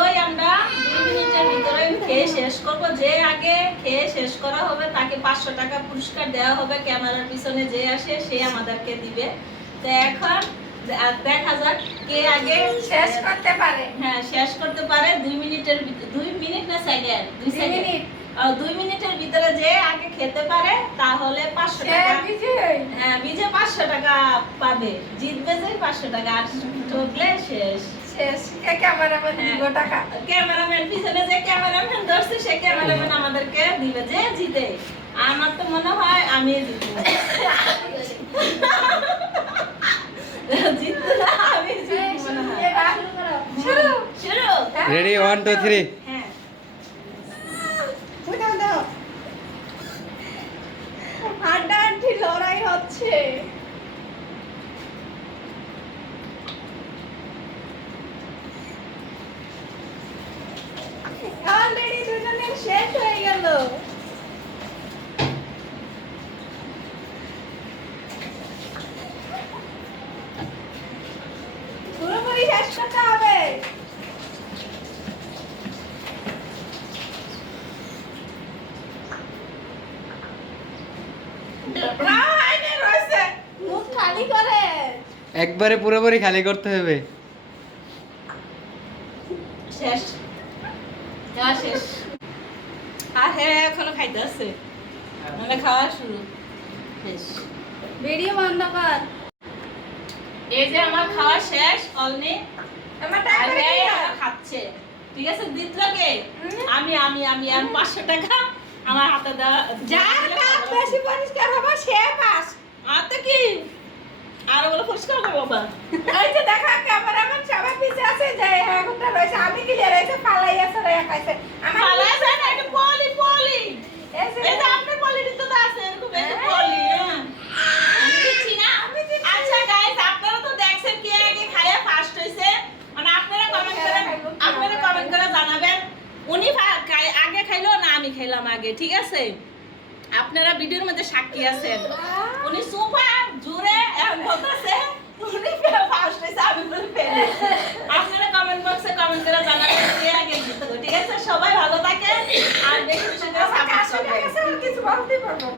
শীঘ্রই আমরা 2 মিনিটের ভিতরে খেয়ে শেষ করব। যে আগে খেয়ে শেষ করা হবে তাকে 500 টাকা পুরস্কার দেওয়া হবে। ক্যামেরার পিছনে যে আসে সে আমাদেরকে দিবে। তো এখন দেখা যাক কে আগে শেষ করতে পারে। হ্যাঁ, শেষ করতে পারে 2 মিনিটের 2 মিনিট না সেকেন্ড 2 সেকেন্ড 2 মিনিটের ভিতরে যে আগে খেতে পারে তাহলে 500 টাকা। হ্যাঁ, বিজে 500 টাকা পাবে। জিতবে যে 500 টাকা, আর ঠকলে শেষ। ক্যামেরাম্যান দিব টাকা। ক্যামেরাম্যান পিছনে যে ক্যামেরাম্যান ধরছে সে ক্যামেরাম্যান আমাদেরকে দিবে যে জিতে। আমার তো মনে হয় আমি জিতবো। জিতবো না, আমি জিতবো মনে হয়। শুরু শুরু। রেডি 1 2 3 হ্যাঁ, হাড্ডাহাড্ডি লড়াই হচ্ছে। অলরেডি দুজনের শেষ হয়ে গেল। পুরোপুরি শেষ করতে হবে। মুখ খালি করে। একবারে পুরোপুরি খালি করতে হবে। শেষ। খাওয়া শেষ। আর হ্যাঁ, এখনো খাইতে আছে। মানে খাওয়া শুরু। শেষ। ভিডিও বন্ধ কর। এই যে আমার খাওয়া শেষ অলনি। আমার টাকা আর দিয়ে এই আমার খাচ্ছে। ঠিক আছে, দিতরাকে আমি 500 টাকা আমার হাতে দেওয়া। যার কাপ বেশি পরিষ্কার হবে সে পাস। আর তো কি আর বলে পরিষ্কার করবো বা। এই যে দেখা ক্যামেরাম্যান সবাই পিছে আছে যে এখনটা রয়েছে, আমি ক্লিয়ার হয়েছে পালাই আছে রে খাইছে আমার পালা যায় না, এটা পলি পলি। এই যে এই যে আপনার পলিটি তো আছে, এরকম এই যে পলি। আমি দিচ্ছি না। আচ্ছা গাইস, আপনারা তো দেখছেন কে আগে খায়া ফার্স্ট হইছে। মানে আপনারা কমেন্ট করে জানাবেন উনি আগে খাইলো না আমি খাইলাম আগে। ঠিক আছে, আপনারা ভিডিওর মধ্যে সাক্ষী আছেন। উনি সুপার জোরে এখন বলতেছে উনি ফার্স্ট হইছে আমি বলে ফেল। আপনারা কমেন্ট বক্সে কমেন্ট করে জানাবেন কে আগে জিতলো। ঠিক আছে, সবাই ভালো থাকেন আর বেশি বেশি করে সাপোর্ট করবেন। কিছু বলতে পারবো।